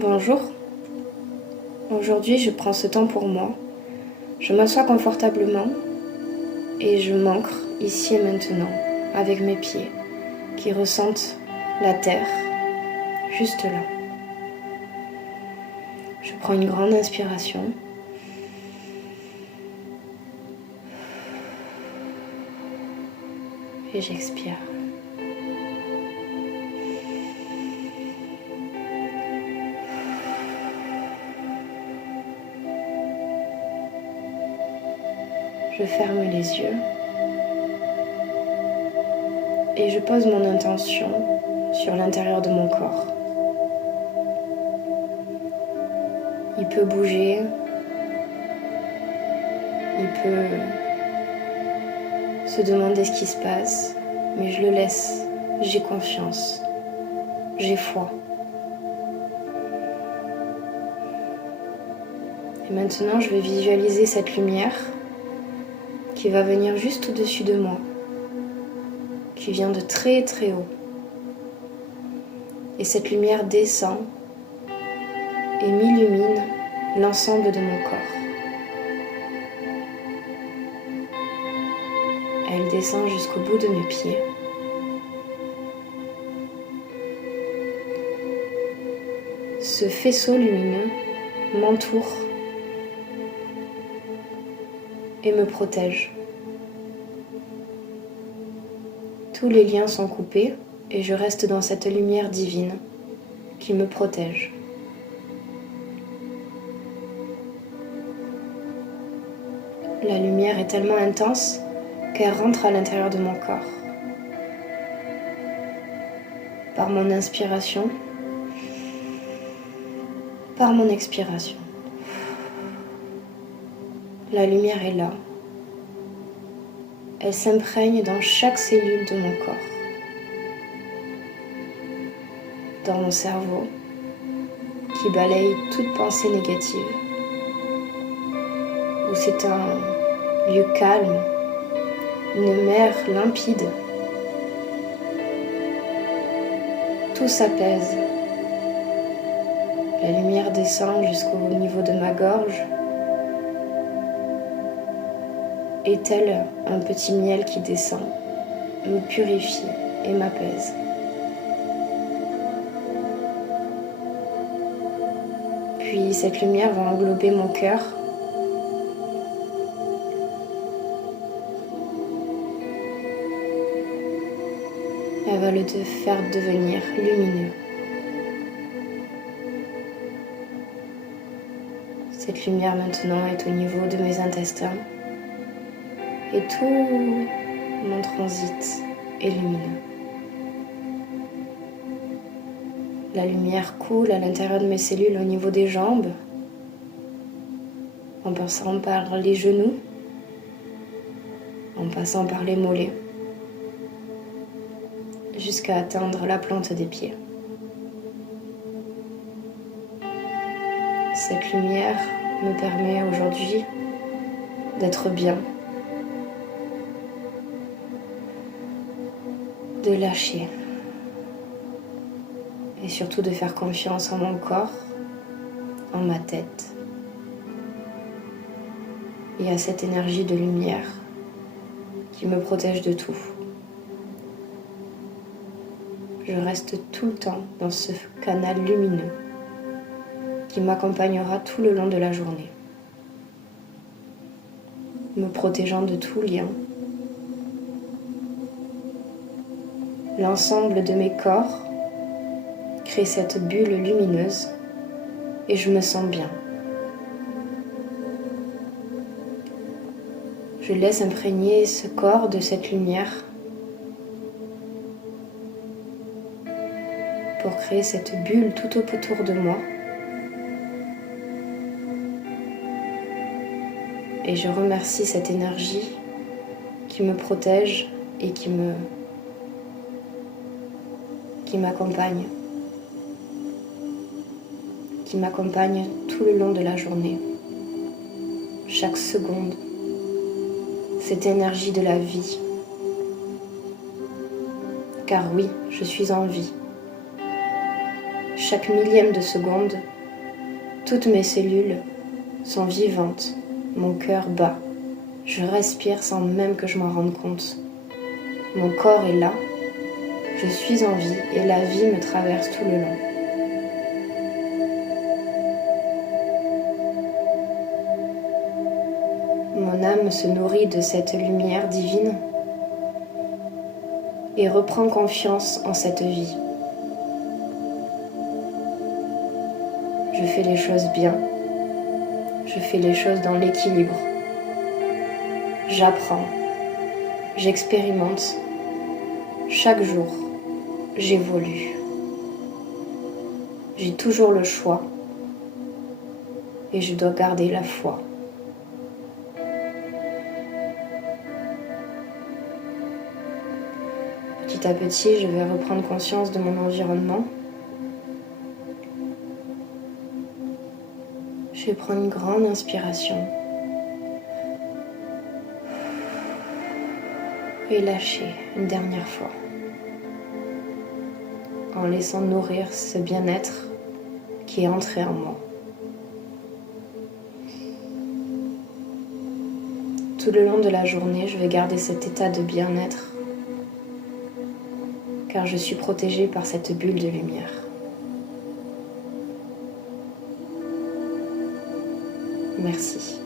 Bonjour, aujourd'hui je prends ce temps pour moi, je m'assois confortablement et je m'ancre ici et maintenant avec mes pieds qui ressentent la terre juste là. Je prends une grande inspiration et j'expire. Je ferme les yeux et je pose mon intention sur l'intérieur de mon corps. Il peut bouger, il peut se demander ce qui se passe, mais je le laisse, j'ai confiance, j'ai foi. Et maintenant, je vais visualiser cette lumière qui va venir juste au-dessus de moi, qui vient de très très haut. Et cette lumière descend et m'illumine l'ensemble de mon corps. Elle descend jusqu'au bout de mes pieds. Ce faisceau lumineux m'entoure et me protège. Tous les liens sont coupés et je reste dans cette lumière divine qui me protège. La lumière est tellement intense qu'elle rentre à l'intérieur de mon corps. Par mon inspiration, par mon expiration. La lumière est là. Elle s'imprègne dans chaque cellule de mon corps. Dans mon cerveau, qui balaye toute pensée négative. Où c'est un lieu calme, une mer limpide. Tout s'apaise. La lumière descend jusqu'au niveau de ma gorge. Et tel un petit miel qui descend, me purifie et m'apaise. Puis cette lumière va englober mon cœur. Elle va le faire devenir lumineux. Cette lumière maintenant est au niveau de mes intestins. Et tout mon transit est lumineux. La lumière coule à l'intérieur de mes cellules au niveau des jambes, en passant par les genoux, en passant par les mollets, jusqu'à atteindre la plante des pieds. Cette lumière me permet aujourd'hui d'être bien, de lâcher et surtout de faire confiance en mon corps, en ma tête et à cette énergie de lumière qui me protège de tout. Je reste tout le temps dans ce canal lumineux qui m'accompagnera tout le long de la journée, me protégeant de tout lien. L'ensemble de mes corps crée cette bulle lumineuse et je me sens bien. Je laisse imprégner ce corps de cette lumière pour créer cette bulle tout autour de moi. Et je remercie cette énergie qui me protège et qui m'accompagne tout le long de la journée, chaque seconde, cette énergie de la vie. Car oui, je suis en vie. chaque millième de seconde, toutes mes cellules sont vivantes, mon cœur bat, je respire sans même que je m'en rende compte. Mon corps est là, je suis en vie et la vie me traverse tout le long. Mon âme se nourrit de cette lumière divine et reprend confiance en cette vie. Je fais les choses bien, je fais les choses dans l'équilibre. J'apprends, j'expérimente, chaque jour, j'évolue. J'ai toujours le choix et je dois garder la foi. Petit à petit, je vais reprendre conscience de mon environnement. Je vais prendre une grande inspiration et lâcher une dernière fois en laissant nourrir ce bien-être qui est entré en moi. Tout le long de la journée, je vais garder cet état de bien-être car je suis protégée par cette bulle de lumière. Merci.